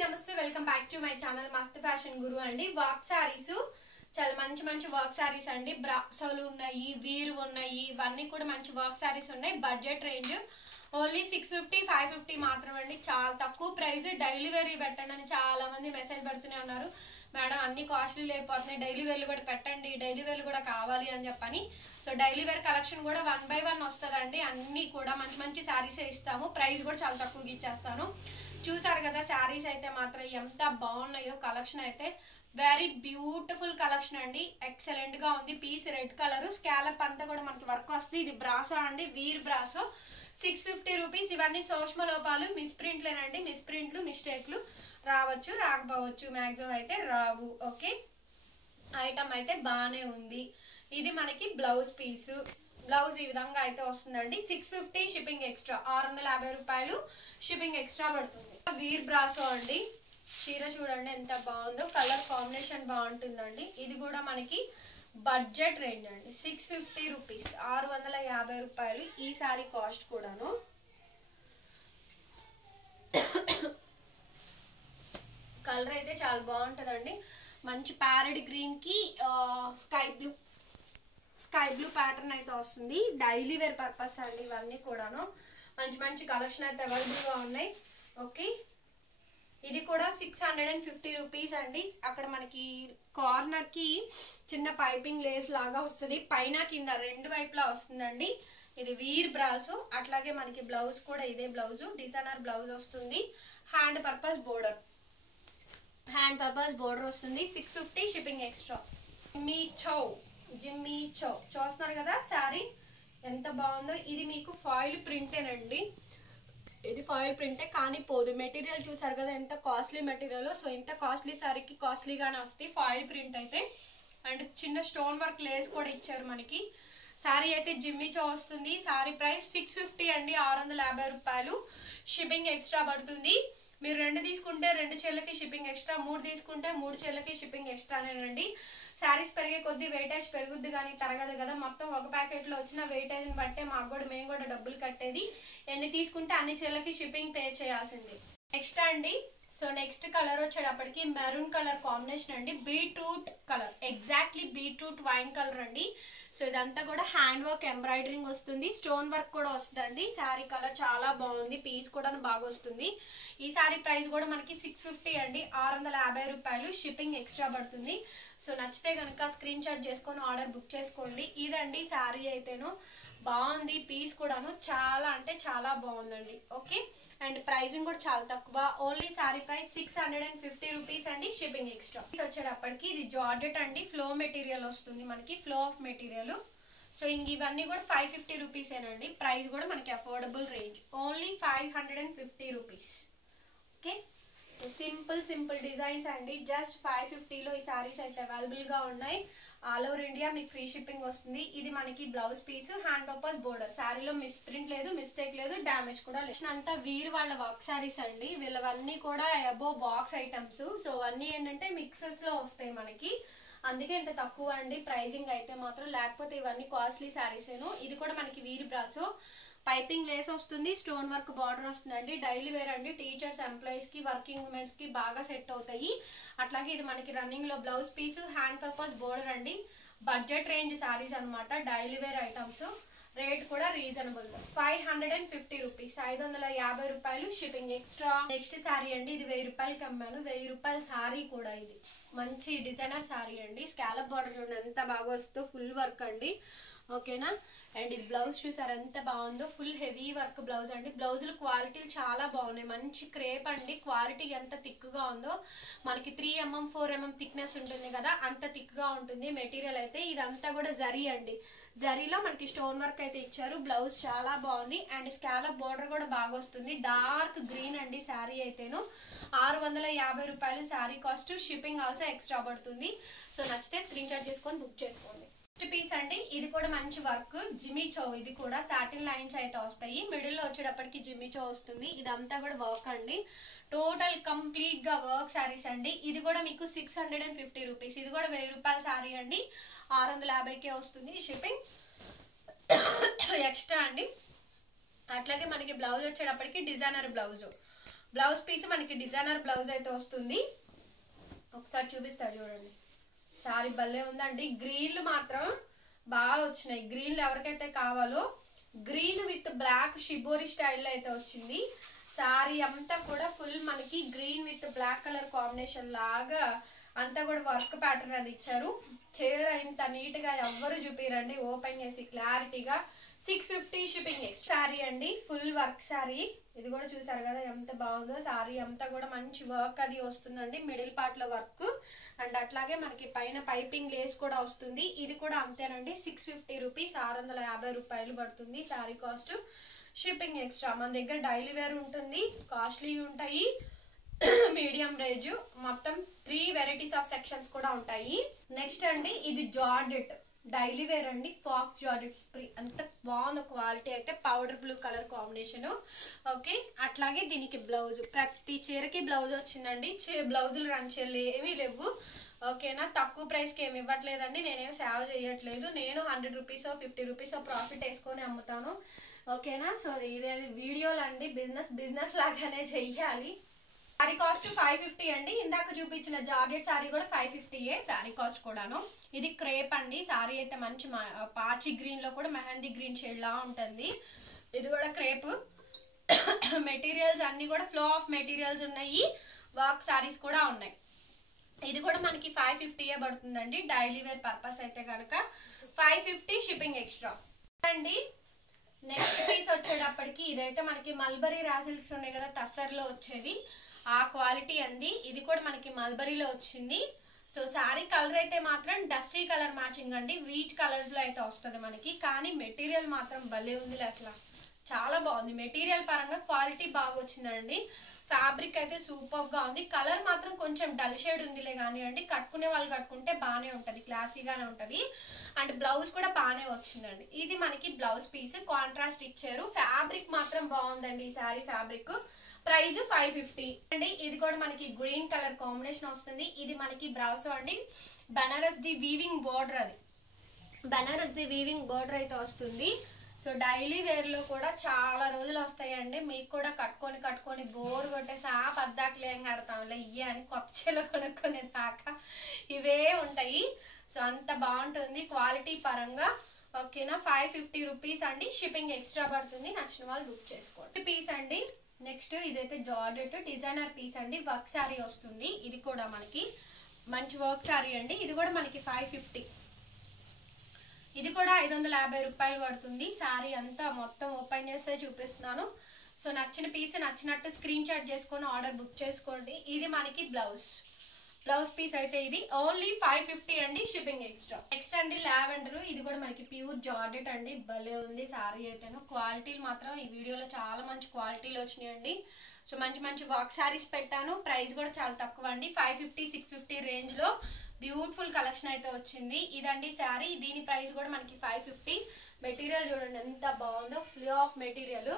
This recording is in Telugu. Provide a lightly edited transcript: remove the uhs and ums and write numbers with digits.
నమస్తే welcome back to my channel మస్త్ ఫ్యాషన్ గురు అండి. వర్క్ సారీస్ చాలా మంచి మంచి వర్క్ సారీస్ అండి. బ్రాసోలు ఉన్నాయి, వీరు ఉన్నాయి, ఇవన్నీ కూడా మంచి వర్క్ సారీస్ ఉన్నాయి. బడ్జెట్ రేంజ్ ఓన్లీ 650 550 మాత్రమే అండి. చాలా తక్కువ ప్రైస్. డైలీ వేర్ పెట్టండి అని చాలా మంది మెసేజ్ పెడుతూనే ఉన్నారు. మేడం అన్ని కాస్ట్లీ లేకపోతున్నాయి, డైలీ వేర్లు కూడా పెట్టండి, డైలీ వేర్లు కూడా కావాలి అని చెప్పని. సో డైలీ వేర్ కలెక్షన్ కూడా 1 by 1 వస్తుందండి. అన్ని కూడా మంచి మంచి శారీసే ఇస్తాము. ప్రైస్ కూడా చాలా తక్కువగా ఇచ్చేస్తాను. చూసారు కదా శారీస్ అయితే మాత్రం ఎంత బాగున్నాయో. కలెక్షన్ అయితే వెరీ బ్యూటిఫుల్ కలెక్షన్ అండి. ఎక్సలెంట్ గా ఉంది. పీస్ రెడ్ కలర్, స్కాలప్ అంతా కూడా మనకి వర్క్ వస్తుంది. ఇది బ్రాసో అండి, వీర్ బ్రాసో. 650 రూపీస్. ఇవన్నీ సూక్ష్మ లోపాలు, మిస్ప్రింట్లేనండి. మిస్ప్రింట్లు మిస్టేక్లు రావచ్చు, రాకపోవచ్చు, మ్యాక్సిమం అయితే రావు. ఓకే, ఐటమ్ అయితే బాగానే ఉంది. ఇది మనకి బ్లౌజ్ పీసు. బ్లౌజ్ ఈ విధంగా అయితే వస్తుందండి. 650 షిప్పింగ్ ఎక్స్ట్రా, 650 రూపాయలు షిప్పింగ్ ఎక్స్ట్రా పడుతుంది. వీర్ బ్రాసో అండి. చీర చూడండి ఎంత బాగుందో, కలర్ కాంబినేషన్ బాగుంటుందండి. ఇది కూడా మనకి బడ్జెట్ రేంజ్ అండి. 650 రూపీస్, 650 రూపాయలు ఈ సారీ కాస్ట్ కూడాను. కలర్ అయితే చాలా బాగుంటుందండి. మంచి ప్యారెట్ గ్రీన్ కి స్కై బ్లూ ప్యాటర్న్ అయితే వస్తుంది. డైలీ వేర్ పర్పస్ అండి. ఇవన్నీ కూడాను మంచి మంచి కలెక్షన్ అయితే అవైలబుల్ గా ఉన్నాయి. ఓకే, ఇది కూడా 650 రూపీస్ అండి. అక్కడ మనకి కార్నర్ కి చిన్న పైపింగ్ లేస్ లాగా వస్తుంది. పైన కింద రెండు వైపులా వస్తుందండి. ఇది వీర్ బ్రాసు. అట్లాగే మనకి బ్లౌజ్ కూడా ఇదే బ్లౌజ్, డిజైనర్ బ్లౌజ్ వస్తుంది. హ్యాండ్ పర్పస్ బోర్డర్ వస్తుంది. 650 షిప్పింగ్ ఎక్స్ట్రా. జిమ్మీ చౌ చూస్తున్నారు కదా శారీ ఎంత బాగుందో. ఇది మీకు ఫాయిల్ ప్రింటేనండి. ఇది ఫాయిల్ ప్రింటే కానీ పోదు. మెటీరియల్ చూసారు కదా ఎంత కాస్ట్లీ మెటీరియల్. సో ఇంత కాస్ట్లీ శారీకి కాస్ట్లీగానే వస్తుంది ఫాయిల్ ప్రింట్ అయితే. అండ్ చిన్న స్టోన్ వర్క్ లేస్ కూడా ఇచ్చారు మనకి. శారీ అయితే జిమ్మీ చో వస్తుంది. శారీ ప్రైస్ 650 అండి, 650 రూపాయలు షిప్పింగ్ ఎక్స్ట్రా పడుతుంది. మీరు 2 తీసుకుంటే 2 చీరలకి షిప్పింగ్ ఎక్స్ట్రా, 3 తీసుకుంటే 3 చీరలకి షిప్పింగ్ ఎక్స్ట్రానేనండి. శారీస్ పెరిగే కొద్దీ వెయిటేజ్ పెరుగుద్ది కానీ తరగదు కదా. మొత్తం ఒక ప్యాకెట్లో వచ్చిన వెయిటేజ్ని బట్టే మేము కూడా డబ్బులు కట్టేది. ఎన్ని తీసుకుంటే అన్ని చీరలకి షిప్పింగ్ పే చేయాల్సింది. నెక్స్ట్ అండి, సో నెక్స్ట్ కలర్ వచ్చేటప్పటికి మెరూన్ కలర్ కాంబినేషన్ అండి. Beetroot colour, exactly beetroot wine colour అండి. సో ఇదంతా కూడా హ్యాండ్ వర్క్ ఎంబ్రాయిడరింగ్ వస్తుంది, స్టోన్ వర్క్ కూడా వస్తుందండి. శారీ కలర్ చాలా బాగుంది, పీస్ కూడా బాగా వస్తుంది. ఈ శారీ ప్రైస్ కూడా మనకి 650 అండి, 650 రూపాయలు షిప్పింగ్ ఎక్స్ట్రా పడుతుంది. సో నచ్చితే కనుక స్క్రీన్ షాట్ చేసుకొని ఆర్డర్ బుక్ చేసుకోండి. ఇదండి శారీ అయితేను బాగుంది. పీస్ కూడాను చాలా అంటే చాలా బాగుందండి. ఓకే, అండ్ ప్రైజింగ్ కూడా చాలా తక్కువ. ఓన్లీ శారీ ప్రైస్ 650 రూపీస్ అండి, షిప్పింగ్ ఎక్స్ట్రా. వచ్చేటప్పటికి ఇది జార్జెట్ అండి. ఫ్లో మెటీరియల్ వస్తుంది మనకి, ఫ్లో ఆఫ్ మెటీరియల్. సో ఇవన్నీ కూడా 550 రూపీసేనండి. ప్రైస్ కూడా మనకి affordable range, only 550 rupees. Okay, so simple designs అండి. జస్ట్ 550లో ఈ సారీస్ అయితే అవైలబుల్ గా ఉన్నాయి. ఆల్ ఓవర్ ఇండియా మీకు ఫ్రీ షిప్పింగ్ వస్తుంది. ఇది మనకి blouse piece, hand purpose border. శారీలో మిస్ప్రింట్ లేదు, మిస్టేక్ లేదు, డ్యామేజ్ కూడా లేదు. అంతా వీరు వాళ్ళ వర్క్ శారీస్ అండి. వీళ్ళవన్నీ కూడా అబోవ్ బాక్స్ ఐటమ్స్. సో అన్నీ ఏంటంటే మిక్సెస్ లో వస్తాయి మనకి, అందుకే ఇంత తక్కువ అండి ప్రైజింగ్ అయితే మాత్రం. లేకపోతే ఇవన్నీ కాస్ట్లీ శారీసేను. ఇది కూడా మనకి వీరి బ్రాసో, పైపింగ్ లేస్ వస్తుంది, స్టోన్ వర్క్ బార్డర్ వస్తుందండి. డైలీ వేర్ అండి. టీచర్స్, ఎంప్లాయీస్ కి, వర్కింగ్ ఉమెన్స్ కి బాగా సెట్ అవుతాయి. అట్లాగే ఇది మనకి రన్నింగ్ లో blouse piece, hand purpose border అండి. బడ్జెట్ రేంజ్ శారీస్ అనమాట, డైలీ వేర్ ఐటమ్స్. రేట్ కూడా రీజనబుల్, 550 రూపీస్, 550 రూపాయలు షిప్పింగ్ ఎక్స్ట్రా. నెక్స్ట్ శారీ అండి. ఇది 1000 రూపాయలకి అమ్మాను. 1000 రూపాయల శారీ కూడా. ఇది మంచి డిజైనర్ శారీ అండి. స్కాలప్ బార్డర్ చూడండి ఎంత బాగా వస్తుందో, ఫుల్ వర్క్ అండి. ఓకేనా, అండ్ ఇది బ్లౌజ్ చూసారు ఎంత బాగుందో, ఫుల్ హెవీ వర్క్ బ్లౌజ్ అండి. బ్లౌజులు క్వాలిటీలు చాలా బాగున్నాయి. మంచి క్రేప్ అండి. క్వాలిటీ ఎంత థిక్గా ఉందో, మనకి 3mm 4mm థిక్నెస్ ఉంటుంది కదా, అంత థిక్గా ఉంటుంది మెటీరియల్ అయితే. ఇదంతా కూడా జరీ అండి. జరీలో మనకి స్టోన్ వర్క్ అయితే ఇచ్చారు. బ్లౌజ్ చాలా బాగుంది. అండ్ స్కాలప్ బార్డర్ కూడా బాగా వస్తుంది. డార్క్ గ్రీన్ అండి శారీ అయితేను. 650 రూపాయలు sari cost, shipping also extra పడుతుంది. సో నచ్చితే స్క్రీన్ షాట్ చేసుకొని బుక్ చేసుకోండి. పీస్ అండి. ఇది కూడా మంచి వర్క్, జిమ్మీ చో. ఇది కూడా సాటిన్ లైన్స్ అయితే వస్తాయి. మిడిల్ లో వచ్చేటప్పటికి జిమ్మీ చో వస్తుంది. ఇదంతా కూడా వర్క్ అండి. టోటల్ కంప్లీట్ గా వర్క్ శారీస్ అండి. ఇది కూడా మీకు 650 రూపీస్. ఇది కూడా 1000 రూపాయల శారీ అండి, 650కే వస్తుంది షిప్పింగ్ ఎక్స్ట్రా అండి. అట్లాగే మనకి బ్లౌజ్ వచ్చేటప్పటికి డిజైనర్ బ్లౌజ్. బ్లౌజ్ పీస్ మనకి డిజైనర్ బ్లౌజ్ అయితే వస్తుంది. ఒకసారి చూపిస్తా చూడండి. సారీ భలే ఉందండి. గ్రీన్లు మాత్రం బాగా వచ్చినాయి. గ్రీన్లు ఎవరికైతే కావాలో గ్రీన్ విత్ బ్లాక్ షిబోరి స్టైల్లో అయితే వచ్చింది. సారీ అంతా కూడా ఫుల్ మనకి green with black colour combination లాగా అంతా కూడా వర్క్ ప్యాటర్న్ అది ఇచ్చారు. చీర ఇంత నీట్ గా ఎవ్వరు చూపిరండి. ఓపెన్ చేసి క్లారిటీగా 650 షిప్పింగ్ ఎక్స్ట్రా. సారీ అండి ఫుల్ వర్క్ సారీ. ఇది కూడా చూసారు కదా ఎంత బాగుందో. సారీ అంతా కూడా మంచి వర్క్ అది వస్తుందండి. మిడిల్ పార్ట్ లో వర్క్ అండ్ అట్లాగే మనకి పైన పైపింగ్ లేస్ కూడా వస్తుంది. ఇది కూడా అంతేనండి. 650 రూపీస్, 650 రూపాయలు పడుతుంది సారీ కాస్ట్. Shipping extra. మన దగ్గర డైలీ వేర్ ఉంటుంది, కాస్ట్లీ ఉంటాయి, మీడియం రేంజ్, మొత్తం 3 వెరైటీస్ ఆఫ్ సెక్షన్స్ కూడా ఉంటాయి. నెక్స్ట్ అండి ఇది జార్జెట్ డైలీ వేర్ అండి. ఫాక్స్ జార్జెట్ అంత బాగుంది క్వాలిటీ అయితే. Powder blue colour combination. Okay, అట్లాగే దీనికి బ్లౌజ్, ప్రతి చీరకి బ్లౌజ్ వచ్చిందండి. బ్లౌజులు రన్ చేయలే ఏమీ లేవు. ఓకేనా, తక్కువ ప్రైస్కి ఏమి ఇవ్వట్లేదండి. నేనేం సేవ్ చేయట్లేదు. నేను 100 రూపీసో 50 రూపీసో ప్రాఫిట్ వేసుకొని అమ్ముతాను. ఓకేనా, సో ఇదే వీడియోలు అండి. బిజినెస్ లాగానే చెయ్యాలి. సారీ కాస్ట్ 550 అండి. ఇందాక చూపించిన జార్జెట్ సారీ కూడా 550 సారీ కాస్ట్ కూడాను. ఇది క్రేప్ అండి. సారీ అయితే మంచి పాచి గ్రీన్ లో కూడా మెహందీ గ్రీన్ షేడ్ లా ఉంటుంది. ఇది కూడా క్రేప్. మెటీరియల్స్ అన్ని కూడా ఫ్లో ఆఫ్ మెటీరియల్స్ ఉన్నాయి. వర్క్ సారీస్ కూడా ఉన్నాయి. ఇది కూడా మనకి 550 పడుతుందండి. డైలీ వేర్ పర్పస్ అయితే కనుక 550 షిప్పింగ్ ఎక్స్ట్రా అండి. నెక్స్ట్ పీస్ వచ్చేటప్పటికి ఇదైతే మనకి మల్బరీ రాసిల్స్ ఉన్నాయి కదా, టస్సర్లో వచ్చేది ఆ క్వాలిటీ అండి. ఇది కూడా మనకి మల్బరీలో వచ్చింది. సో సారీ కలర్ అయితే మాత్రం డస్టీ కలర్ మ్యాచింగ్ అండి. వీట్ కలర్స్ లో అయితే వస్తుంది మనకి. కానీ మెటీరియల్ మాత్రం భలే ఉంది. అసలు చాలా బాగుంది. మెటీరియల్ పరంగా క్వాలిటీ బాగా వచ్చిందండి. ఫ్యాబ్రిక్ అయితే సూపర్ గా ఉంది. కలర్ మాత్రం కొంచెం డల్ షేడ్ ఉందిలే కానివ్వండి. కట్టుకునే వాళ్ళు కట్టుకుంటే బాగానే ఉంటది, క్లాసీగానే ఉంటది. అండ్ బ్లౌజ్ కూడా బాగానే వచ్చిందండి. ఇది మనకి బ్లౌజ్ పీస్ కాంట్రాస్ట్ ఇచ్చారు. ఫ్యాబ్రిక్ మాత్రం బాగుందండి. ఈ సారీ ఫ్యాబ్రిక్. ప్రైస్ 550 అండి. ఇది కూడా మనకి గ్రీన్ కలర్ కాంబినేషన్ వస్తుంది. ఇది మనకి బ్రాసో అండి. బనారస్ ది వీవింగ్ బోర్డర్, అది బనారస్ ది వీవింగ్ బోర్డర్ అయితే వస్తుంది. సో డైలీ వేర్ లో కూడా చాలా రోజులు వస్తాయండి. మీకు కూడా కట్టుకొని బోర్ కొట్టేసి ఆ పద్దాకులు ఏం కడతాంలే ఇయ్య అని కొత్త చీరలు కొనుక్కునే దాకా ఇవే ఉంటాయి. సో అంత బాగుంటుంది క్వాలిటీ పరంగా. ఓకేనా, 550 రూపీస్ అండి. షిప్పింగ్ ఎక్స్ట్రా పడుతుంది. నచ్చిన వాళ్ళు బుక్ చేసుకోండి. పీస్ అండి. నెక్స్ట్ ఇదైతే జార్జెట్ డిజైనర్ పీస్ అండి. వర్క్ శారీ వస్తుంది. ఇది కూడా మనకి మంచి వర్క్ శారీ అండి. ఇది కూడా మనకి 550. ఇది కూడా 550 రూపాయలు పడుతుంది. శారీ అంతా మొత్తం ఓపెన్ చేస్తే చూపిస్తున్నాను. సో నచ్చిన పీస్ నచ్చినట్టు స్క్రీన్ షాట్ చేసుకొని ఆర్డర్ బుక్ చేసుకోండి. ఇది మనకి బ్లౌజ్ పీస్ అయితే ఇది ఓన్లీ 550 అండి. Shipping extra. నెక్స్ట్ అండి లావెండర్. ఇది కూడా మనకి ప్యూర్ జార్జెట్ అండి. భలే ఉంది సారీ అయితేను. క్వాలిటీలు మాత్రం ఈ వీడియోలో చాలా మంచి క్వాలిటీలు వచ్చినాయండి. సో మంచి వర్క్ శారీస్ పెట్టాను. ప్రైస్ కూడా చాలా తక్కువ అండి. 550 650 రేంజ్ లో బ్యూటిఫుల్ కలెక్షన్ అయితే వచ్చింది. ఇదండి శారీ. దీని ప్రైస్ కూడా మనకి 550. మెటీరియల్ చూడండి ఎంత బాగుందో. Flow of material.